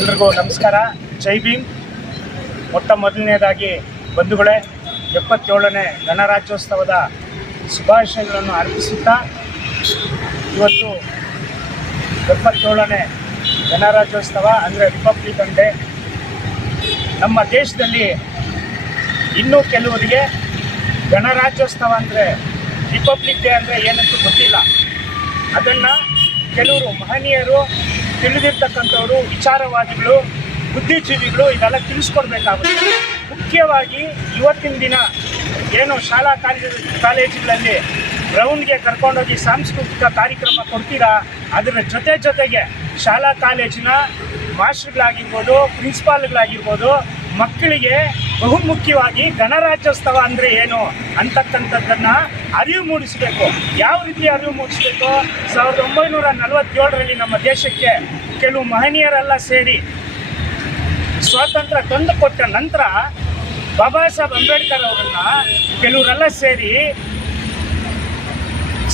ಎಲ್ರಿಗೂ ನಮಸ್ಕಾರ. ಜೈ ಭೀಮ್. ಮೊಟ್ಟ ಮೊದಲನೇದಾಗಿ ಬಂಧುಗಳೇ, ಎಪ್ಪತ್ತೇಳನೇ ಗಣರಾಜ್ಯೋತ್ಸವದ ಶುಭಾಶಯಗಳನ್ನು ಅರ್ಪಿಸುತ್ತಾ, ಇವತ್ತು ಎಪ್ಪತ್ತೇಳನೇ ಗಣರಾಜ್ಯೋತ್ಸವ, ಅಂದರೆ ರಿಪಬ್ಲಿಕ್ ಡೇ ನಮ್ಮ ದೇಶದಲ್ಲಿ ಇನ್ನೂ ಕೆಲವರಿಗೆ ಗಣರಾಜ್ಯೋತ್ಸವ ಅಂದರೆ ರಿಪಬ್ಲಿಕ್ ಡೇ ಅಂದರೆ ಏನಂತೂ ಗೊತ್ತಿಲ್ಲ. ಅದನ್ನು ಕೆಲವರು ಮಹನೀಯರು ತಿಳಿದಿರ್ತಕ್ಕಂಥವ್ರು ವಿಚಾರವಾದಿಗಳು ಬುದ್ಧಿಜೀವಿಗಳು ಇದೆಲ್ಲ ತಿಳಿಸ್ಕೊಡ್ಬೇಕಾಗುತ್ತೆ. ಮುಖ್ಯವಾಗಿ ಇವತ್ತಿನ ದಿನ ಏನು ಶಾಲಾ ಕಾಲೇಜು, ಕಾಲೇಜುಗಳಲ್ಲಿ ಗ್ರೌಂಡ್ಗೆ ಕರ್ಕೊಂಡೋಗಿ ಸಾಂಸ್ಕೃತಿಕ ಕಾರ್ಯಕ್ರಮ ಕೊಡ್ತೀರಾ? ಅದರ ಜೊತೆ ಜೊತೆಗೆ ಶಾಲಾ ಕಾಲೇಜಿನ ಮಾಸ್ಟರ್ಗಳಾಗಿರ್ಬೋದು, ಪ್ರಿನ್ಸಿಪಾಲ್ಗಳಾಗಿರ್ಬೋದು, ಮಕ್ಕಳಿಗೆ ಬಹುಮುಖ್ಯವಾಗಿ ಗಣರಾಜ್ಯೋತ್ಸವ ಅಂದರೆ ಏನು ಅಂತಕ್ಕಂಥದ್ದನ್ನು ಅರಿವು ಮೂಡಿಸಬೇಕು. ಯಾವ ರೀತಿ ಅರಿವು ಮೂಡಿಸಬೇಕು? ಸಾವಿರದ ಒಂಬೈನೂರ ನಲವತ್ತೇಳರಲ್ಲಿ ನಮ್ಮ ದೇಶಕ್ಕೆ ಕೆಲವು ಮಹನೀಯರೆಲ್ಲ ಸೇರಿ ಸ್ವಾತಂತ್ರ್ಯ ತಂದು ಕೊಟ್ಟ ನಂತರ ಬಾಬಾ ಸಾಹೇಬ್ ಅಂಬೇಡ್ಕರ್ ಅವರನ್ನ ಕೆಲವರೆಲ್ಲ ಸೇರಿ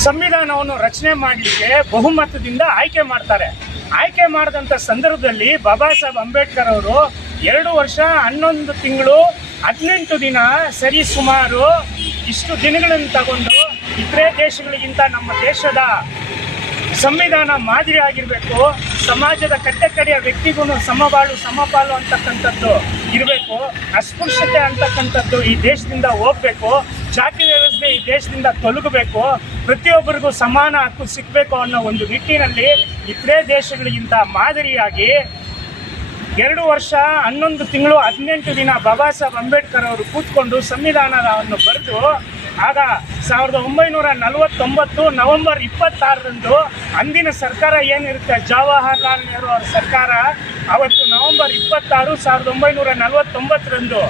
ಸಂವಿಧಾನವನ್ನು ರಚನೆ ಮಾಡಲಿಕ್ಕೆ ಬಹುಮತದಿಂದ ಆಯ್ಕೆ ಮಾಡ್ತಾರೆ. ಆಯ್ಕೆ ಮಾಡಿದಂಥ ಸಂದರ್ಭದಲ್ಲಿ ಬಾಬಾ ಸಾಹೇಬ್ ಅಂಬೇಡ್ಕರ್ ಅವರು ಎರಡು ವರ್ಷ ಹನ್ನೊಂದು ತಿಂಗಳು ಹದಿನೆಂಟು ದಿನ ಸರಿ ಸುಮಾರು ಇಷ್ಟು ದಿನಗಳನ್ನು ತಗೊಂಡು ಇತರೆ ದೇಶಗಳಿಗಿಂತ ನಮ್ಮ ದೇಶದ ಸಂವಿಧಾನ ಮಾದರಿ ಆಗಿರಬೇಕು, ಸಮಾಜದ ಕಟ್ಟೆ ಕಡೆಯ ವ್ಯಕ್ತಿಗೂ ಸಮಬಾಳು ಸಮಪಾಲು ಅಂತಕ್ಕಂಥದ್ದು ಇರಬೇಕು, ಅಸ್ಪೃಶ್ಯತೆ ಅಂತಕ್ಕಂಥದ್ದು ಈ ದೇಶದಿಂದ ಹೋಗ್ಬೇಕು, ಜಾತಿ ವ್ಯವಸ್ಥೆ ಈ ದೇಶದಿಂದ ತೊಲಗಬೇಕು, ಪ್ರತಿಯೊಬ್ಬರಿಗೂ ಸಮಾನ ಹಕ್ಕು ಸಿಗಬೇಕು ಅನ್ನೋ ಒಂದು ನಿಟ್ಟಿನಲ್ಲಿ ಇತರೆ ದೇಶಗಳಿಗಿಂತ ಮಾದರಿಯಾಗಿ ಎರಡು ವರ್ಷ, ಹನ್ನೊಂದು ತಿಂಗಳು, ಹದಿನೆಂಟು ದಿನ ಬಾಬಾ ಸಾಹೇಬ್ ಅಂಬೇಡ್ಕರ್ ಅವರು ಕೂತ್ಕೊಂಡು ಸಂವಿಧಾನವನ್ನು ಬರೆದು ಆಗ ಸಾವಿರದ ಒಂಬೈನೂರ ನಲವತ್ತೊಂಬತ್ತು ನವೆಂಬರ್ ಇಪ್ಪತ್ತಾರರಂದು ಅಂದಿನ ಸರ್ಕಾರ ಏನಿರುತ್ತೆ? ಜವಾಹರ್ಲಾಲ್ ನೆಹರು ಅವರ ಸರ್ಕಾರ ಅವತ್ತು ನವೆಂಬರ್ ಇಪ್ಪತ್ತಾರು ಸಾವಿರದ ಒಂಬೈನೂರ ನಲವತ್ತೊಂಬತ್ತರಂದು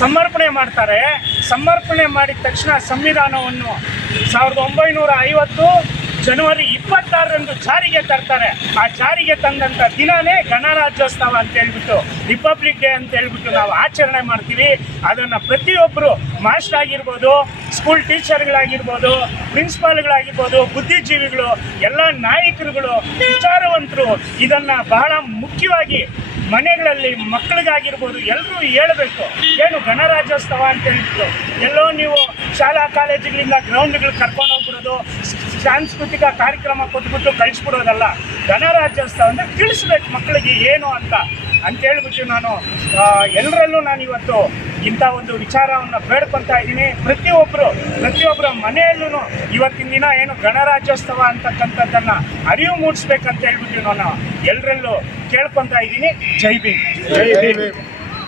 ಸಮರ್ಪಣೆ ಮಾಡ್ತಾರೆ. ಸಮರ್ಪಣೆ ಮಾಡಿದ ತಕ್ಷಣ ಸಂವಿಧಾನವನ್ನು ಸಾವಿರದ ಒಂಬೈನೂರ ಐವತ್ತು ಜನವರಿ ಇಪ್ಪತ್ತಾರರಂದು ಜಾರಿಗೆ ತರ್ತಾರೆ. ಆ ಜಾರಿಗೆ ತಂದಂಥ ದಿನನೇ ಗಣರಾಜ್ಯೋತ್ಸವ ಅಂತ ಹೇಳ್ಬಿಟ್ಟು ರಿಪಬ್ಲಿಕ್ ಡೇ ಅಂತ ಹೇಳ್ಬಿಟ್ಟು ನಾವು ಆಚರಣೆ ಮಾಡ್ತೀವಿ. ಅದನ್ನು ಪ್ರತಿಯೊಬ್ಬರು ಮಾಸ್ಟರ್ ಆಗಿರ್ಬೋದು ಸ್ಕೂಲ್ ಟೀಚರ್ಗಳಾಗಿರ್ಬೋದು ಪ್ರಿನ್ಸಿಪಾಲ್ಗಳಾಗಿರ್ಬೋದು ಬುದ್ಧಿಜೀವಿಗಳು, ಎಲ್ಲ ನಾಯಕರುಗಳು, ವಿಚಾರವಂತರು ಇದನ್ನು ಬಹಳ ಮುಖ್ಯವಾಗಿ ಮನೆಗಳಲ್ಲಿ ಮಕ್ಕಳಿಗಾಗಿರ್ಬೋದು ಎಲ್ಲರೂ ಹೇಳಬೇಕು. ಏನು ಗಣರಾಜ್ಯೋತ್ಸವ ಅಂತ ಹೇಳ್ಬಿಟ್ಟು ಎಲ್ಲೋ ನೀವು ಶಾಲಾ, ಕಾಲೇಜುಗಳಿಂದ ಗ್ರೌಂಡ್ಗಳು ಕರ್ಕೊಂಡು ಹೋಗ್ಬಿಡೋದು ಸಾಂಸ್ಕೃತಿಕ ಕಾರ್ಯಕ್ರಮ ಕೊಟ್ಬಿಟ್ಟು ಕಳಿಸ್ಬಿಡೋದಲ್ಲ, ಗಣರಾಜ್ಯೋತ್ಸವ ಅಂದರೆ ತಿಳಿಸ್ಬೇಕು ಮಕ್ಕಳಿಗೆ ಏನು ಅಂತ. ಅಂತೇಳ್ಬಿಟ್ಟು ನಾನು ಎಲ್ಲರಲ್ಲೂ ನಾನು ಇವತ್ತು ಇಂಥ ಒಂದು ವಿಚಾರವನ್ನು ಬೇಡ್ಕೊತಾ ಇದ್ದೀನಿ. ಪ್ರತಿಯೊಬ್ಬರು ಪ್ರತಿಯೊಬ್ಬರ ಮನೆಯಲ್ಲೂ ಇವತ್ತಿನ ದಿನ ಏನು ಗಣರಾಜ್ಯೋತ್ಸವ ಅಂತಕ್ಕಂಥದ್ದನ್ನು ಅರಿವು ಮೂಡಿಸ್ಬೇಕಂತ ಹೇಳ್ಬಿಟ್ಟು ನಾನು ಎಲ್ಲರಲ್ಲೂ ಕೇಳ್ಕೊತಾ ಇದ್ದೀನಿ. ಜೈ ಭೀಮ್. ಜೈ ಭೀಮ್.